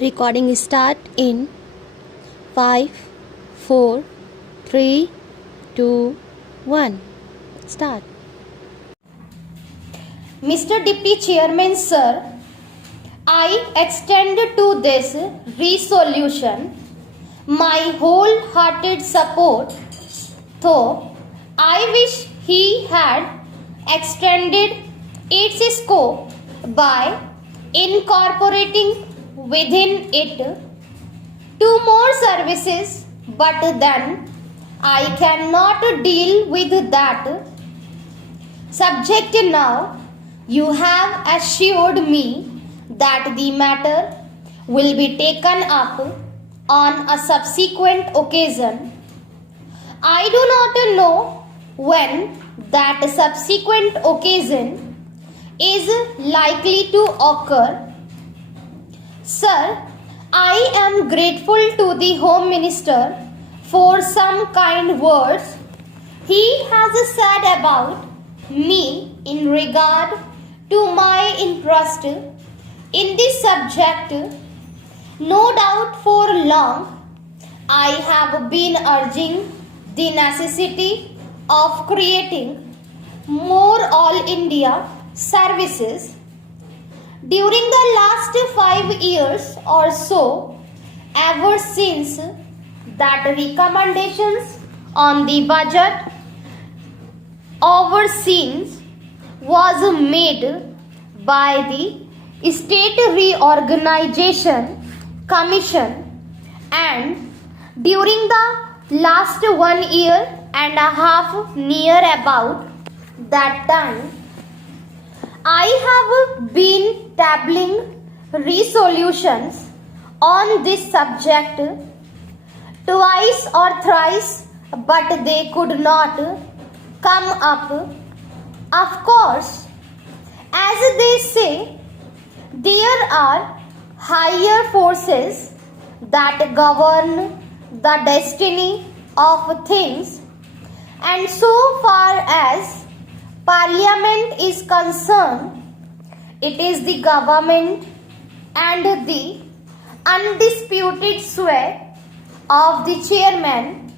Recording start in 5, 4, 3, 2, 1. Start. Mr. Deputy Chairman, sir, I extend to this resolution my wholehearted support, though I wish he had extended its scope by incorporating within it two more services, but then I cannot deal with that subject now. You have assured me that the matter will be taken up on a subsequent occasion. I do not know when that subsequent occasion is likely to occur. Sir, I am grateful to the Home Minister for some kind words he has said about me in regard to my interest in this subject. No doubt for long I have been urging the necessity of creating more All India services. During the last 5 years or so, ever since that recommendations on the budget overseas was made by the State Reorganization Commission, and during the last 1 year and a half near about that time, I have been tabling resolutions on this subject twice or thrice, but they could not come up. Of course, as they say, there are higher forces that govern the destiny of things, and so far as Parliament is concerned, it is the government and the undisputed sway of the chairman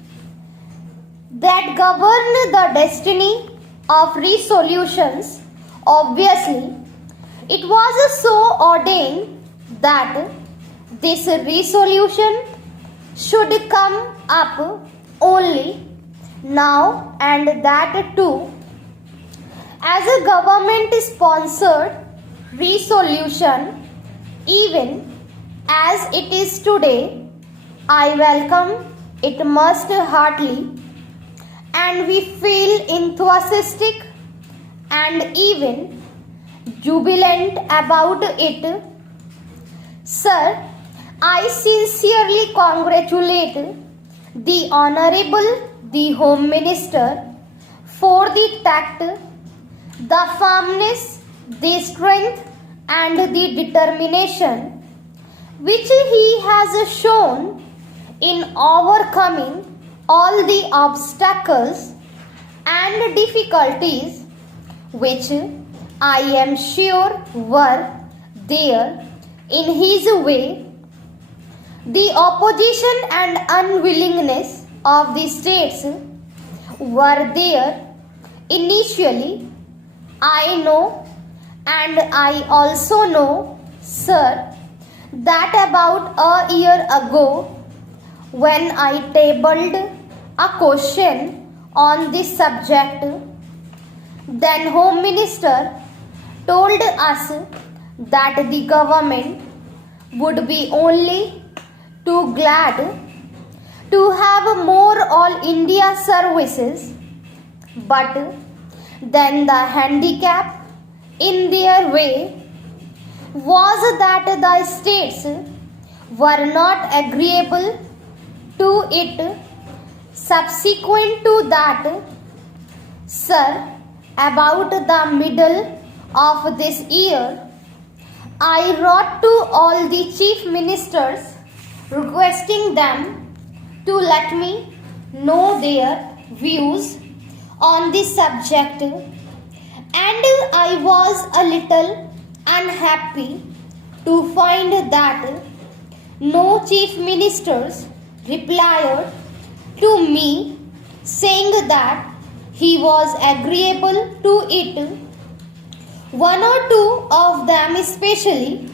that govern the destiny of resolutions. Obviously, it was so ordained that this resolution should come up only now, and that too as a government sponsored resolution. Even as it is today, I welcome it most heartily, and we feel enthusiastic and even jubilant about it. Sir, I sincerely congratulate the Honorable the Home Minister for the tact, the firmness, the strength and the determination which he has shown in overcoming all the obstacles and difficulties which I am sure were there in his way. The opposition and unwillingness of the states were there initially, I know, and I also know, sir, that about a year ago, when I tabled a question on this subject, then Home Minister told us that the government would be only too glad to have more All India services, but then the handicap in their way was that the states were not agreeable to it. Subsequent to that, sir, about the middle of this year, I wrote to all the chief ministers requesting them to let me know their views on this subject, and I was a little unhappy to find that no chief ministers replied to me saying that he was agreeable to it. One or two of them especially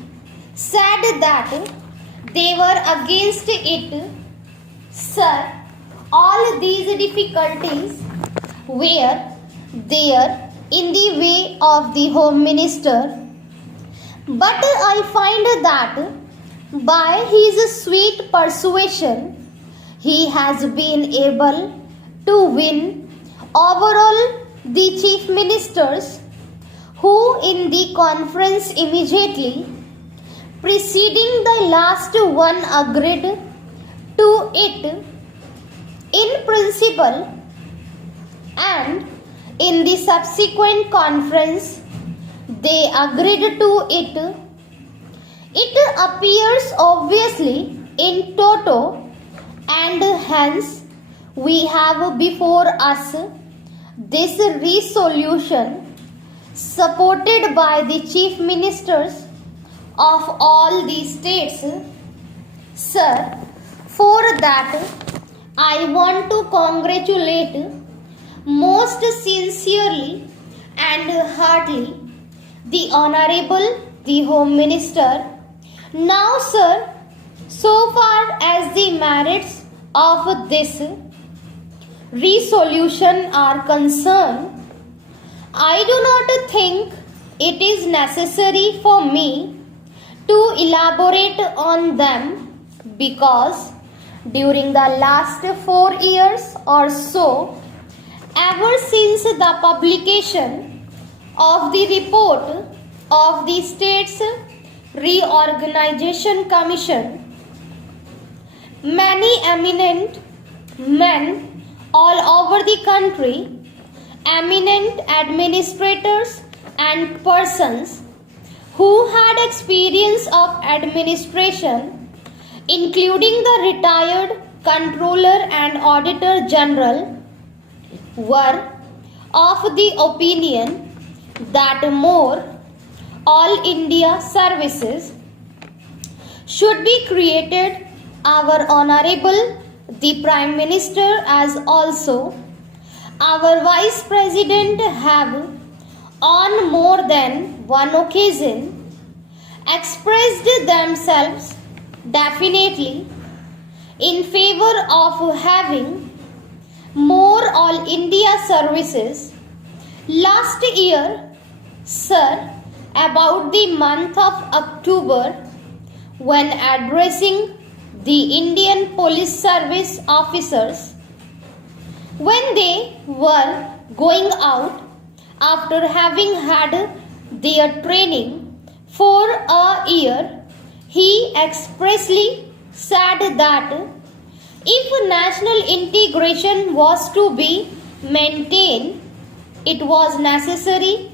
said that they were against it. Sir, all these difficulties were there in the way of the Home Minister, but I find that by his sweet persuasion he has been able to win overall the chief ministers who in the conference immediately preceding the last one agreed to it in principle, and in the subsequent conference they agreed to it. It appears obviously in toto, and hence we have before us this resolution supported by the chief ministers of all the states. Sir, for that I want to congratulate most sincerely and heartily the Honorable the Home Minister. Now, sir, so far as the merits of this resolution are concerned, I do not think it is necessary for me to elaborate on them, because during the last 4 years or so, ever since the publication of the report of the States Reorganization Commission, many eminent men all over the country, eminent administrators and persons who had experience of administration, including the retired Controller and Auditor General, were of the opinion that more All India services should be created. Our Honorable the Prime Minister as also our Vice President have on more than one occasion expressed themselves definitely in favor of having more All India services. Last year, sir, about the month of October, when addressing the Indian Police Service officers, when they were going out after having had their training for a year, he expressly said that if national integration was to be maintained, it was necessary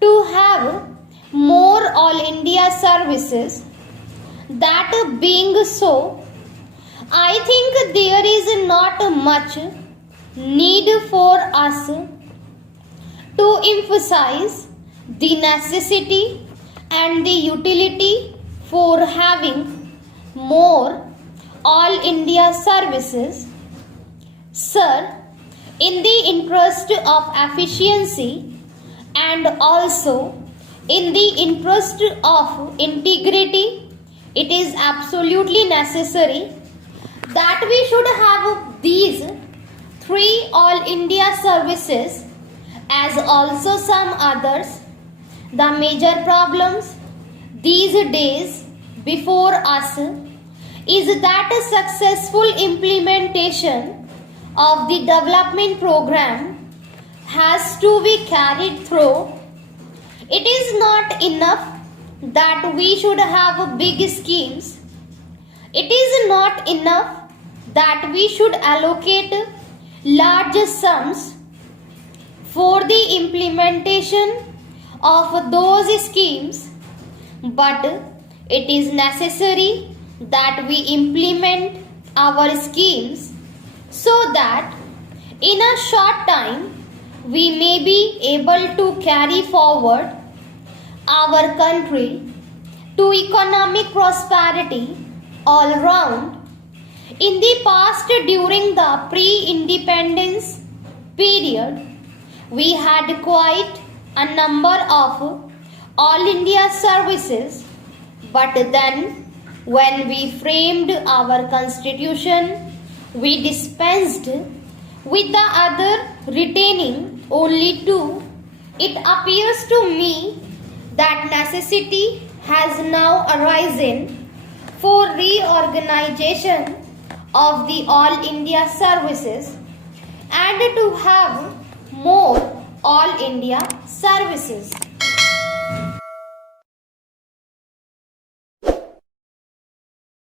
to have more All India services. That being so, I think there is not much need for us to emphasize the necessity and the utility for having more All India services. Sir, in the interest of efficiency and also in the interest of integrity, it is absolutely necessary that we should have these 3 All India services as also some others. The major problems these days before us is that a successful implementation of the development program has to be carried through. It is not enough that we should have big schemes. It is not enough that we should allocate large sums for the implementation of those schemes, but it is necessary that we implement our schemes so that in a short time we may be able to carry forward our country to economic prosperity all round. In the past, during the pre-independence period, we had quite a number of all India services, but then when we framed our constitution, we dispensed with the other, retaining only two. It appears to me that necessity has now arisen for reorganization of the all India services and to have more all India services.